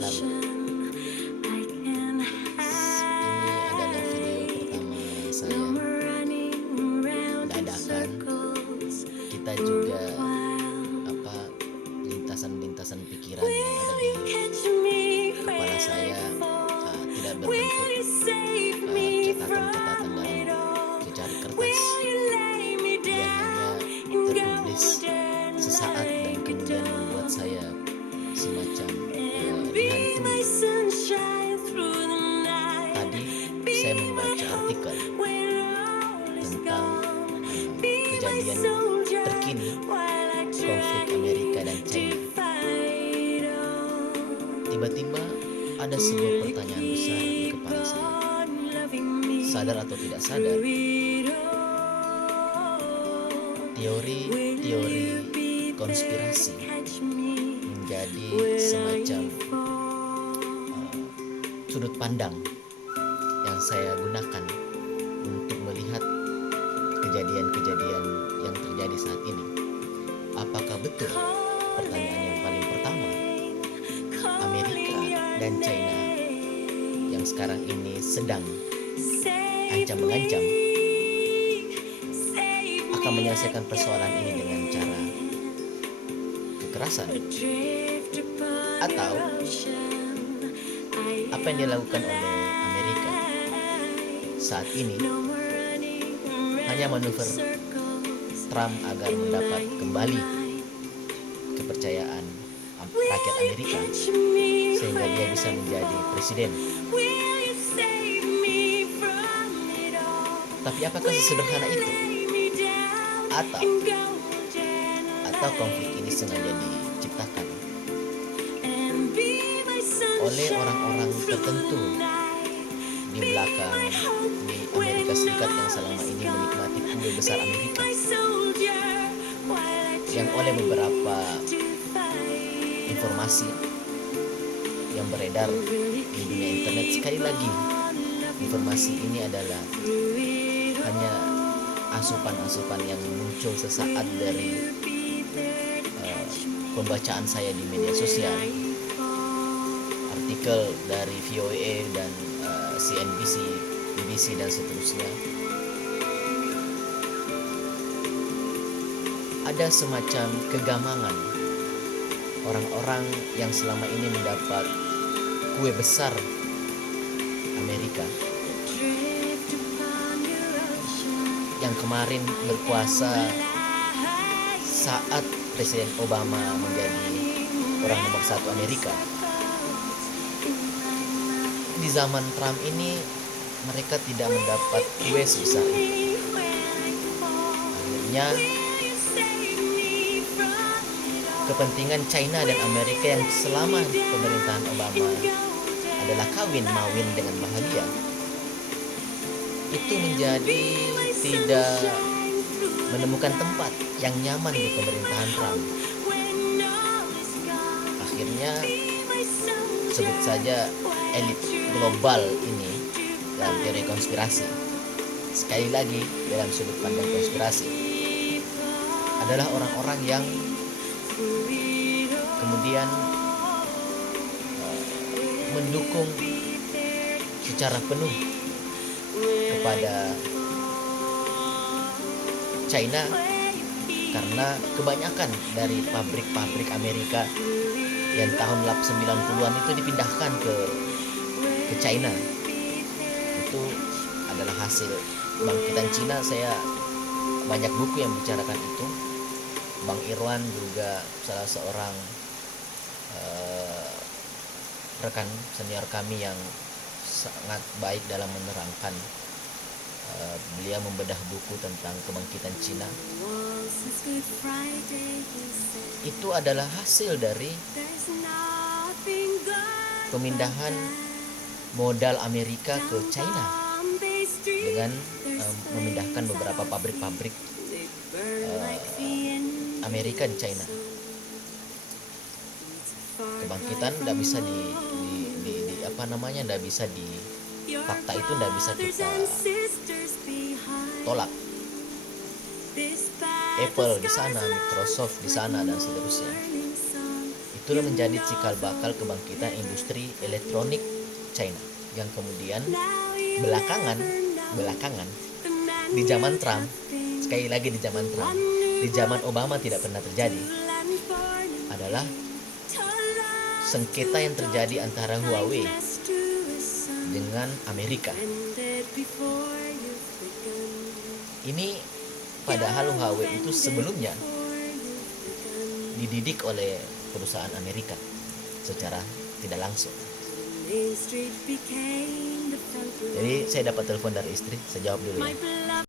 malam. Ini adalah video pertama saya dadakan. Kita juga lintasan-lintasan pikiran yang ada di kepala saya tidak berbentuk catatan-catatan dalam secari kertas. Dia hanya tertulis sesaat dan kemudian membuat saya semacam dihantui. Tadi saya membaca artikel tentang kejadian terkini konflik Amerika dan China. Tiba-tiba ada sebuah pertanyaan besar di kepala saya. Sadar atau tidak sadar, teori-teori konspirasi menjadi semacam sudut pandang yang saya gunakan untuk melihat kejadian-kejadian yang terjadi saat ini. Apakah betul, pertanyaan yang paling pertama, Amerika dan China yang sekarang ini sedang ancam-mengancam akan menyelesaikan persoalan ini dengan cara kekerasan, atau apa yang dilakukan oleh Amerika saat ini hanya manuver Trump agar mendapat kembali kepercayaan rakyat Amerika sehingga dia bisa menjadi presiden. Tapi apakah sesederhana itu? Atau konflik ini sengaja diciptakan oleh orang-orang tertentu di belakang di Amerika Serikat yang selama ini menikmati kue besar Amerika, yang oleh beberapa informasi yang beredar di dunia internet, sekali lagi informasi ini adalah hanya asupan-asupan yang muncul sesaat dari pembacaan saya di media sosial, artikel dari VOA dan CNBC, BBC dan seterusnya. Ada semacam kegamangan orang-orang yang selama ini mendapat kue besar Amerika, yang kemarin berkuasa saat Presiden Obama menjadi orang nomor 1 Amerika. Di zaman Trump ini mereka tidak mendapat kue sebesar itu. Akhirnya kepentingan China dan Amerika yang selama pemerintahan Obama adalah kawin mawin dengan bahagia, itu menjadi tidak menemukan tempat yang nyaman di pemerintahan Trump. Akhirnya sebut saja elit global ini dalam teori konspirasi, sekali lagi dalam sudut pandang konspirasi, adalah orang-orang yang kemudian mendukung secara penuh kepada China, karena kebanyakan dari pabrik-pabrik Amerika yang tahun 90-an itu dipindahkan ke China. Itu adalah hasil kebangkitan Cina. Saya banyak buku yang bicarakan itu. Bang Irwan juga salah seorang rekan senior kami yang sangat baik dalam menerangkan. Beliau membedah buku tentang kebangkitan Cina. Itu adalah hasil dari pemindahan modal Amerika ke China dengan memindahkan beberapa pabrik-pabrik Amerika di China. Kebangkitan tidak bisa fakta itu tidak bisa kita tolak. Apple di sana, Microsoft di sana dan seterusnya. Itulah menjadi cikal bakal kebangkitan industri elektronik China yang kemudian belakangan di zaman Trump, sekali lagi di zaman Trump, di zaman Obama tidak pernah terjadi, adalah sengketa yang terjadi antara Huawei dengan Amerika. Ini padahal Huawei itu sebelumnya dididik oleh perusahaan Amerika secara tidak langsung. Jadi saya dapat telepon dari istri, saya jawab dulu ya.